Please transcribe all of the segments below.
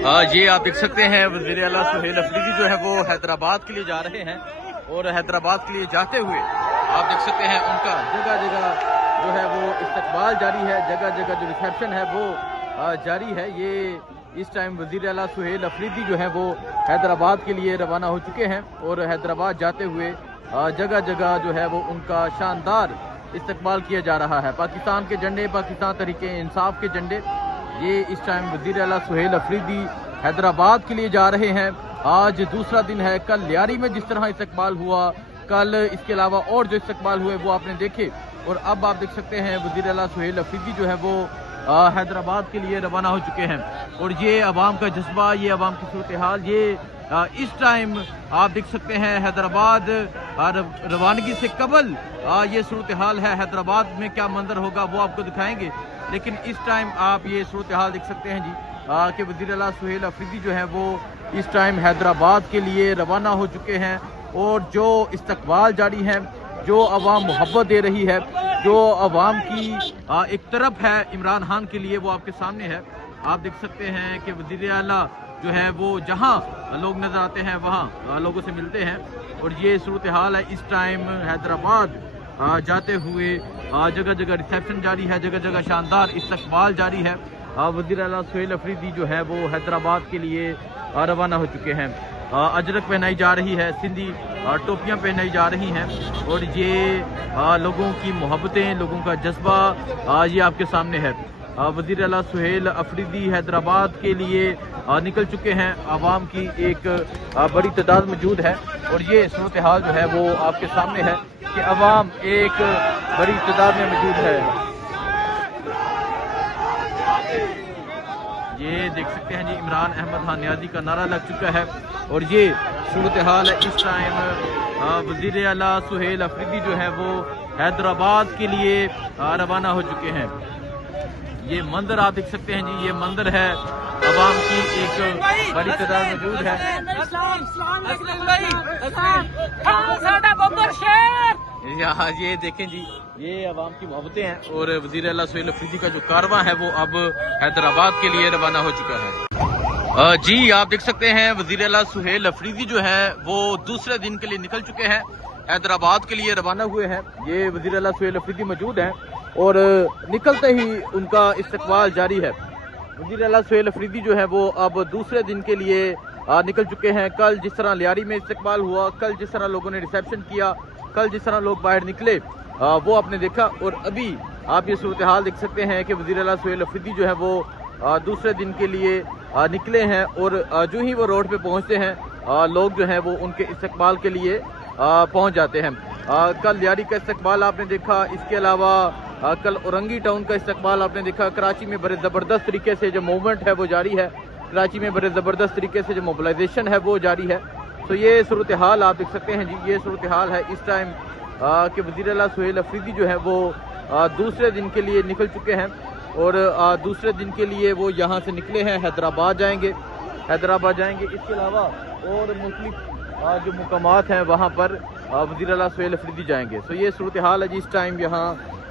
یہ آپ دیکھ سکتے ہیں وزیر اعلیٰ سہیل افریدی جو ہے وہ حیدرآباد کے لیے جا رہے ہیں، اور حیدرآباد کے لیے جاتے ہوئے آپ دیکھ سکتے ہیں ان کا جگہ جگہ جو ہے وہ استقبال جاری ہے، جگہ جگہ جو ریسیپشن ہے وہ جاری ہے۔ یہ اس ٹائم وزیر اعلیٰ سہیل افریدی جو ہے وہ حیدرآباد کے لیے روانہ ہو چکے ہیں، اور حیدرآباد جاتے ہوئے جگہ جگہ جو ہے وہ ان کا شاندار استقبال کیا جا رہا ہے۔ پاکستان کے جھنڈے، پاکستان تحریک انصاف کے جھنڈے، یہ اس ٹائم وزیر اعلیٰ سہیل افریدی حیدرآباد کے لیے جا رہے ہیں۔ آج دوسرا دن ہے، کل لیاری میں جس طرح استقبال ہوا، کل اس کے علاوہ اور جو استقبال ہوئے وہ آپ نے دیکھے، اور اب آپ دیکھ سکتے ہیں وزیر اعلیٰ سہیل افریدی جو ہے وہ حیدرآباد کے لیے روانہ ہو چکے ہیں۔ اور یہ عوام کا جذبہ، یہ عوام کی صورتحال، یہ اس ٹائم آپ دیکھ سکتے ہیں حیدرآباد روانگی سے قبل یہ صورتحال ہے۔ حیدرآباد میں کیا منظر ہوگا وہ آپ کو دکھائیں گے، لیکن اس ٹائم آپ یہ صورتحال دیکھ سکتے ہیں جی کہ وزیر اعلیٰ سہیل افریدی جو ہے وہ اس ٹائم حیدرآباد کے لیے روانہ ہو چکے ہیں، اور جو استقبال جاری ہے، جو عوام محبت دے رہی ہے، جو عوام کی ایک طرف ہے عمران خان کے لیے، وہ آپ کے سامنے ہے۔ آپ دیکھ سکتے ہیں کہ وزیر اعلیٰ جو ہے وہ جہاں لوگ نظر آتے ہیں وہاں لوگوں سے ملتے ہیں، اور یہ صورتحال ہے اس ٹائم حیدرآباد جاتے ہوئے جگہ جگہ ریسیپشن جاری ہے، جگہ جگہ شاندار استقبال جاری ہے۔ وزیر اعلیٰ سہیل افریدی جو ہے وہ حیدرآباد کے لیے روانہ ہو چکے ہیں۔ اجرک پہنائی جا رہی ہے، سندھی ٹوپیاں پہنائی جا رہی ہیں، اور یہ لوگوں کی محبتیں، لوگوں کا جذبہ یہ آپ کے سامنے ہے۔ وزیر اعلیٰ سہیل افریدی حیدرآباد کے لیے نکل چکے ہیں، عوام کی ایک بڑی تعداد موجود ہے، اور یہ صورتحال جو ہے وہ آپ کے سامنے ہے کہ عوام ایک بڑی تعداد میں موجود ہے۔ یہ دیکھ سکتے ہیں جی عمران احمد خان نیازی کا نعرہ لگ چکا ہے، اور یہ صورتحال ہے اس ٹائم وزیر اعلیٰ سہیل افریدی جو ہے وہ حیدرآباد کے لیے روانہ ہو چکے ہیں۔ یہ منظر آپ دیکھ سکتے ہیں جی، یہ منظر ہے، عوام کی ایک بڑی تعداد موجود ہے۔ یہ دیکھیں جی، یہ عوام کی محبتیں ہیں، اور وزیر اعلیٰ سہیل افریدی کا جو کارواں ہے وہ اب حیدرآباد کے لیے روانہ ہو چکا ہے۔ جی آپ دیکھ سکتے ہیں وزیر اعلیٰ سہیل افریدی جو ہے وہ دوسرے دن کے لیے نکل چکے ہیں، حیدرآباد کے لیے روانہ ہوئے ہیں۔ یہ وزیر اعلیٰ سہیل افریدی موجود ہیں، اور نکلتے ہی ان کا استقبال جاری ہے۔ وزیر اعلیٰ سہیل افریدی جو ہے وہ اب دوسرے دن کے لیے نکل چکے ہیں۔ کل جس طرح لیاری میں استقبال ہوا، کل جس طرح لوگوں نے ریسیپشن کیا، کل جس طرح لوگ باہر نکلے وہ آپ نے دیکھا، اور ابھی آپ یہ صورتحال دیکھ سکتے ہیں کہ وزیر اعلیٰ سہیل افریدی جو ہے وہ دوسرے دن کے لیے نکلے ہیں، اور جو ہی وہ روڈ پہ پہنچتے ہیں لوگ جو ہیں وہ ان کے استقبال کے لیے پہنچ جاتے ہیں۔ کل لیاری کا استقبال آپ نے دیکھا، اس کے علاوہ کل اورنگی ٹاؤن کا استقبال آپ نے دیکھا۔ کراچی میں بڑے زبردست طریقے سے جو موومنٹ ہے وہ جاری ہے، کراچی میں بڑے زبردست طریقے سے جو موبلائزیشن ہے وہ جاری ہے۔ تو یہ صورتحال آپ دیکھ سکتے ہیں جی، یہ صورتحال ہے اس ٹائم کہ وزیر اعلیٰ سہیل افریدی جو ہے وہ دوسرے دن کے لیے نکل چکے ہیں، اور دوسرے دن کے لیے وہ یہاں سے نکلے ہیں، حیدرآباد جائیں گے، حیدرآباد جائیں گے۔ اس کے علاوہ اور مختلف جو مقامات ہیں وہاں پر وزیر اعلیٰ سہیل افریدی جائیں گے۔ تو یہ صورتحال ہے جی، اس ٹائم یہاں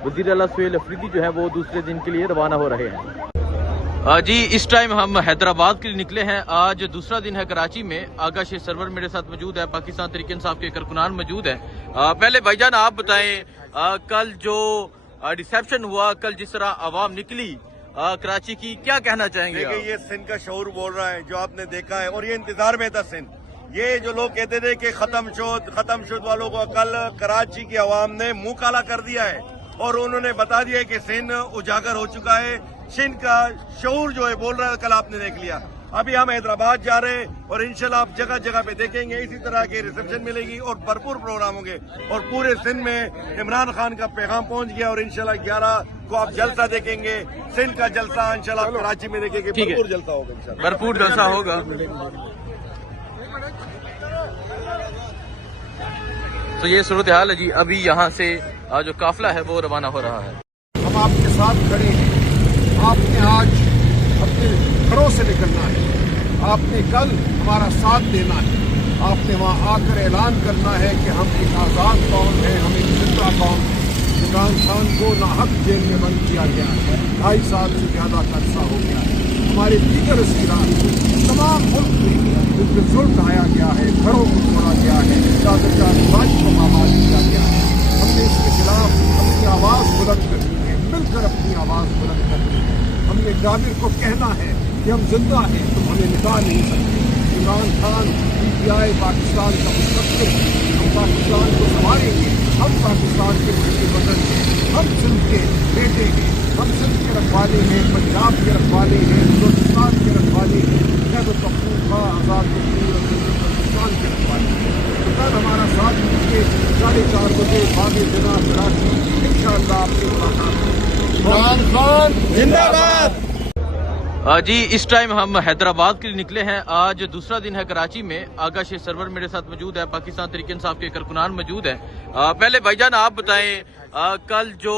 وزیر اعلیٰ سہیل افریدی جو ہے وہ دوسرے دن کے لیے روانہ ہو رہے ہیں۔ جی اس ٹائم ہم حیدرآباد کے لیے نکلے ہیں، آج دوسرا دن ہے کراچی میں۔ آغا شیر سرور میرے ساتھ موجود ہے، پاکستان تحریک انصاف کے کارکنان موجود ہیں۔ پہلے بھائی جان آپ بتائیں، کل جو ریسیپشن ہوا، کل جس طرح عوام نکلی کراچی کی، کیا کہنا چاہیں گے؟ یہ سندھ کا شعور بول رہا ہے جو آپ نے دیکھا ہے، اور یہ انتظار میں تھا سندھ۔ یہ جو لوگ کہتے تھے کہ ختم شد والوں کو کل کراچی کی عوام نے منہ کالا کر دیا ہے، اور انہوں نے بتا دیا کہ سندھ اجاگر ہو چکا ہے، سندھ کا شعور جو ہے بول رہا ہے، کل آپ نے دیکھ لیا۔ ابھی ہم حیدرآباد جا رہے ہیں، اور انشاءاللہ آپ جگہ جگہ پہ دیکھیں گے اسی طرح کے ریسیپشن ملے گی، اور بھرپور پروگرام ہوں گے، اور پورے سندھ میں عمران خان کا پیغام پہنچ گیا، اور انشاءاللہ 11 کو آپ جلسہ دیکھیں گے، سندھ کا جلسہ انشاءاللہ آپ کراچی میں دیکھیں گے، بھرپور جلسہ ہوگا انشاءاللہ، بھرپور جلسہ ہوگا۔ تو یہ صورتحال ہے جی، ابھی یہاں سے جو قافلہ ہے وہ روانہ ہو رہا ہے۔ ہم آپ کے ساتھ کھڑے ہیں، آپ نے آج اپنے گھروں سے نکلنا ہے، آپ نے کل ہمارا ساتھ دینا ہے، آپ نے وہاں آ کر اعلان کرنا ہے کہ ہم ایک آزاد قوم ہیں، ہم ایک زندہ قوم ہیں۔ عمران خان کو ناحق جیل میں بند کیا گیا ہے، 2.5 سال سے زیادہ کا عرصہ ہو گیا ہے۔ हमारे दीगर वज़ीरान, तमाम मुल्क में जिन पे जुल्म ढाया गया है, घरों को तोड़ा गया है, ज़्यादा समाज को बर्बाद किया गया है, हमने इसके खिलाफ अपनी आवाज़ बुलंद करनी है, मिलकर अपनी आवाज़ बुलंद करनी है। हमने जाबिर को कहना है कि हम जिंदा हैं, तुम हमें मिटा नहीं सकते। इमरान खान PTI पाकिस्तान का मुस्तक़बिल है, हम पाकिस्तान को संभालेंगे, हम पाकिस्तान के बेटे बदल हैं, हम सिंध के बेटे हैं, हम सिंध के रखवाले हैं, पंजाब के रखवाले हैं, बलूचिस्तान के रखवाले हैं, खैबर पख्तूनख्वा, आज़ाद कश्मीर और बलूचिस्तान के रखवाले हैं। तो कल हमारा साथ दीजिए 4:30 बजे बाग़ जिना कराची, इंशाअल्लाह आपसे मुलाकात। इमरान खान जिंदाबाद। जी इस टाइम हम हैदराबाद के लिए निकले हैं। आज दूसरा दिन है कराची में। आगा शेख सरवर मेरे साथ मौजूद है, पाकिस्तान तहरीक इंसाफ के कारकुनान मौजूद हैं। पहले भाईजान आप बताएं, कल जो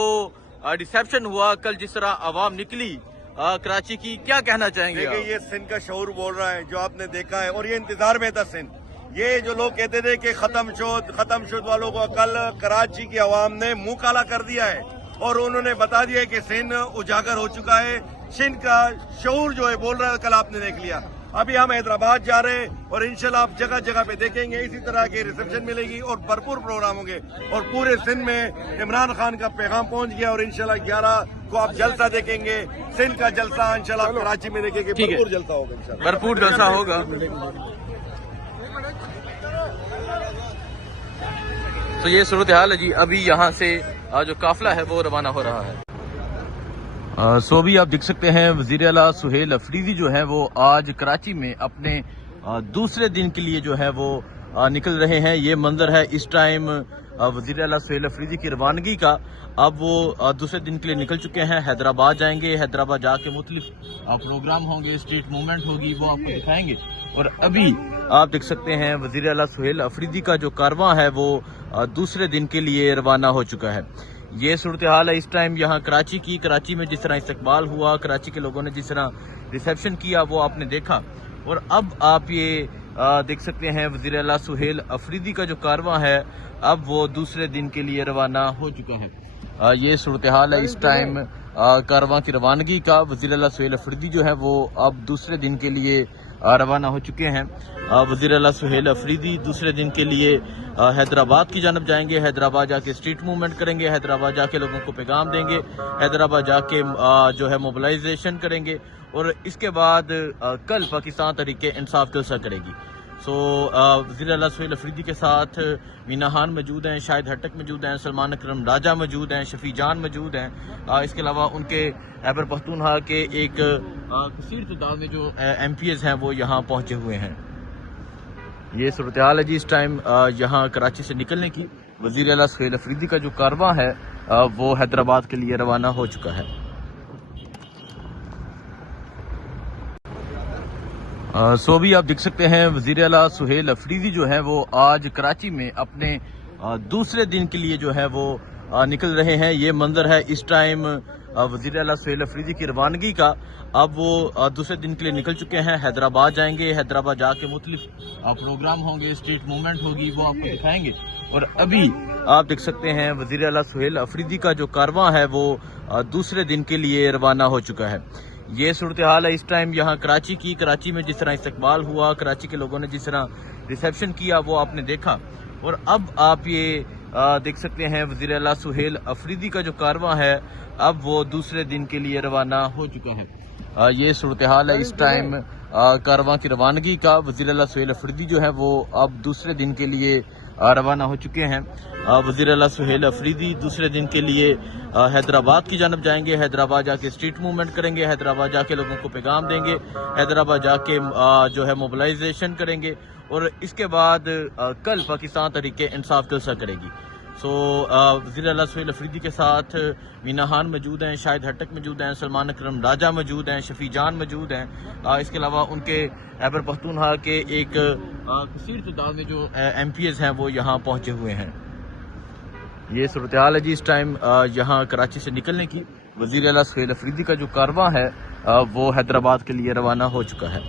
रिसेप्शन हुआ, कल जिस तरह आवाम निकली कराची की, क्या कहना चाहेंगे? देखिए, ये सिंध का शऊर बोल रहा है जो आपने देखा है, और ये इंतजार में था सिंध। ये जो लोग कहते थे कि खत्म शुद वालों को कल कराची की आवाम ने मुंह काला कर दिया है, और उन्होंने बता दिया कि सिंध उजागर हो चुका है। सिंध का शऊर जो है बोल रहा है, कल आपने देख लिया। अभी हम हैदराबाद जा रहे हैं और इंशाल्लाह आप जगह जगह पे देखेंगे इसी तरह के रिसेप्शन मिलेगी और भरपूर प्रोग्राम होंगे, और पूरे सिंध में इमरान खान का पैगाम पहुंच गया। और इंशाल्लाह 11 को आप जलसा देखेंगे, सिंध का जलसा इंशाल्लाह आप कराची में देखेंगे, भरपूर जलसा होगा इंशाल्लाह, भरपूर जलसा होगा। तो ये सूरत हाल है जी। अभी यहाँ से जो काफिला है वो रवाना हो रहा है। सो भी आप देख सकते हैं वज़ीर आला सुहेल अफरीदी जो है वो आज कराची में अपने दूसरे दिन के लिए जो है वो निकल रहे हैं। ये मंजर है इस टाइम वज़ीर आला सुहेल अफरीदी की रवानगी का। अब वो दूसरे दिन के लिए निकल चुके हैं, हैदराबाद जाएंगे। हैदराबाद जाके मुख्तलिफ प्रोग्राम होंगे, स्ट्रीट मूवमेंट होगी, वो आपको दिखाएंगे। और अभी आप देख सकते हैं वज़ीर आला सुहेल अफरीदी का जो कारवां है वो दूसरे दिन के लिए रवाना हो चुका है। ये सूरत हाल है इस टाइम यहाँ कराची की। कराची में जिस तरह इस्तकबाल हुआ, कराची के लोगों ने जिस तरह रिसेप्शन किया, वो आपने देखा। और अब आप ये देख सकते हैं वज़ीर आला सुहेल अफरीदी का जो कारवां है अब वो दूसरे दिन के लिए रवाना हो चुका है। ये सूरत हाल है इस टाइम कारवां की रवानगी का। वज़ीर आला सुहेल अफरीदी जो है वो अब दूसरे दिन के लिए रवाना हो चुके हैं। वज़ीर आला सुहेल अफरीदी दूसरे दिन के लिए हैदराबाद की जानब जाएंगे। हैदराबाद जाके स्ट्रीट मूवमेंट करेंगे, हैदराबाद जाके लोगों को पैगाम देंगे, हैदराबाद जाके जो है मोबिलाइजेशन करेंगे, और इसके बाद कल पाकिस्तान तहरीक इंसाफ जलसा करेगी। सो वज़ीर आला सुहेल अफरीदी के साथ मीना खान मौजूद हैं, शाहिद हट्टक मौजूद हैं, सलमान अकरम राजा मौजूद हैं, शफी जान मौजूद हैं। इसके अलावा उनके खैबर पख्तूनख्वा के एक कसीर तादाद में जो MPs हैं वो यहाँ पहुँचे हुए हैं। ये सूरत हाल है जी इस टाइम यहाँ कराची से निकलने की। वज़ीर आला सुहेल अफरीदी का जो कारवां है वो हैदराबाद के लिए रवाना हो चुका है। सो भी आप देख सकते हैं वज़ीर आला सुहेल अफरीदी जो है वो आज कराची में अपने दूसरे दिन के लिए जो है वो निकल रहे हैं। ये मंजर है इस टाइम वज़ीर आला सुहेल अफरीदी की रवानगी का। अब वो दूसरे दिन के लिए निकल चुके हैं, हैदराबाद जाएंगे। हैदराबाद जाके मुख्तलिफ प्रोग्राम होंगे, स्ट्रीट मूवमेंट होगी, वो आपको दिखाएंगे। और अभी आप देख सकते हैं वज़ीर आला सुहेल अफरीदी का जो कारवां है वो दूसरे दिन के लिए रवाना हो चुका है। ये सूरत हाल है इस टाइम यहाँ कराची की। कराची में जिस तरह इस्तकबाल हुआ, कराची के लोगों ने जिस तरह रिसेप्शन किया, वो आपने देखा। और अब आप ये देख सकते हैं वज़ीर आला सुहेल अफरीदी का जो कारवां है अब वो दूसरे दिन के लिए रवाना हो चुका है। ये सूरत हाल है इस टाइम कारवां की रवानगी का। वज़ीर आला सुहेल अफरीदी जो है वो अब दूसरे दिन के लिए रवाना हो चुके हैं। वज़ीर आला सुहेल अफरीदी दूसरे दिन के लिए हैदराबाद की जानब जाएंगे। हैदराबाद जाके स्ट्रीट मूवमेंट करेंगे, हैदराबाद जाके लोगों को पैगाम देंगे, हैदराबाद जाके जो है मोबिलाइजेशन करेंगे, और इसके बाद कल पाकिस्तान तहरीक इंसाफ जलसा करेगी। सो वज़ीर आला सुहेल अफरीदी के साथ मीना खान मौजूद हैं, शाहिद हट्टक मौजूद हैं, सलमान अकरम राजा मौजूद हैं, शफी जान मौजूद हैं। इसके अलावा उनके खैबर पख्तूनख्वा के एक कसीर तादाद में जो MPs हैं वो यहाँ पहुँचे हुए हैं। ये सूरत हाल है जी इस टाइम यहाँ कराची से निकलने की। वज़ीर आला सुहेल अफरीदी का जो कारवां है वो हैदराबाद के लिए रवाना हो चुका है।